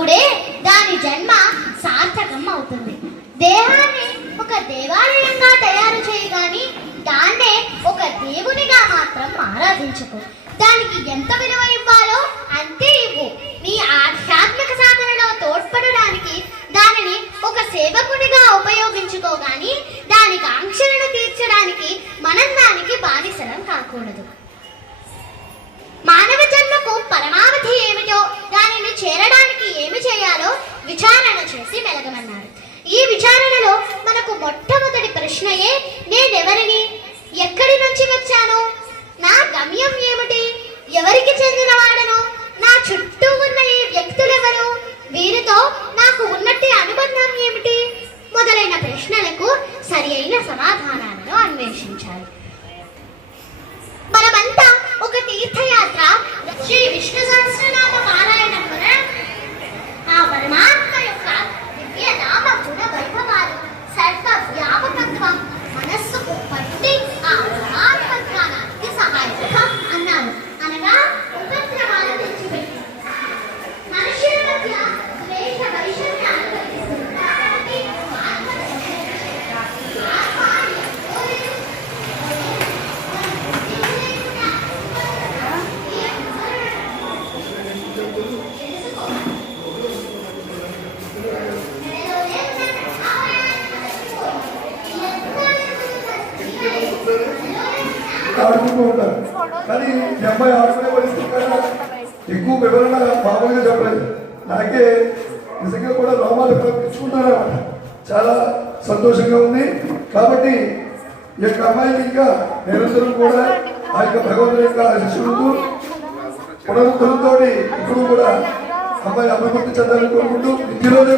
అప్పుడే దాని జన్మ సార్థకం అవుతుంది. దేహాన్ని ఒక దేవాలయంగా తయారు చేయగాని దాన్నే ఒక దేవునిగా మాత్రం ఆరాధించుకో. దానికి ఎంత విలువ ఇవ్వాలో అంతే ఇవ్వు. నీ ఆధ్యాత్మిక సాధనలో తోడ్పడడానికి దానిని ఒక సేవకునిగా ఉపయోగించుకోగాని దానికి ఆంక్షలను తీర్చడానికి మనకు మొట్టమొదటి ప్రశ్నయే నేనెవరిని? ఎక్కడి నుంచి వచ్చాను? నా గమ్యం ఏమిటి? ఎవరికి చెందినవాడను? నా చుట్టూ ఉన్న ఈ వ్యక్తులెవరు? వీరితో నాకు ఉన్నట్టు అనుబంధం ఏమిటి? మొదలైన ప్రశ్నలకు ఆడుకుంటూ ఉంటారు. కానీ ఈ అమ్మాయి ఆడుకునే పరిస్థితి కన్నా ఎక్కువ వివరణ మామూలుగా చెప్పలేదు. నాకే నిజంగా కూడా రోమాలు ప్రకటించుకుంటారన్నమాట చాలా సంతోషంగా ఉంది. కాబట్టి ఈ యొక్క అమ్మాయిని ఇంకా నిరంతరం కూడా ఆ యొక్క భగవంతుని యొక్క శిష్యులతో పునరుద్ధరణతో ఇప్పుడు కూడా అమ్మాయి అభివృద్ధి చెందాలని కోరుకుంటూ విద్యలోనే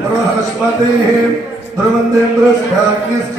బ్రహ్మస్మతి ధ్రువందేంద్రస్యాగ్నిశ్చ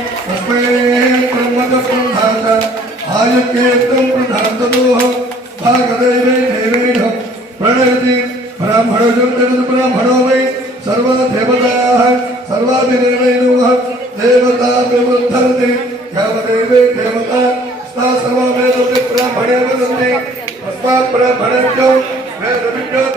आयज्ञेयं प्रधानतोः भागदेवे देवेण प्रणयति ब्राह्मणोजं जगद्ब्राह्मणो वै सर्वदेवताः सर्वादिदेवै नमः देवता प्रबुद्धन्ति यावदेवे देवता सा सर्वमेव ब्राह्मणे वदन्ति। तस्मात् ब्राह्मणे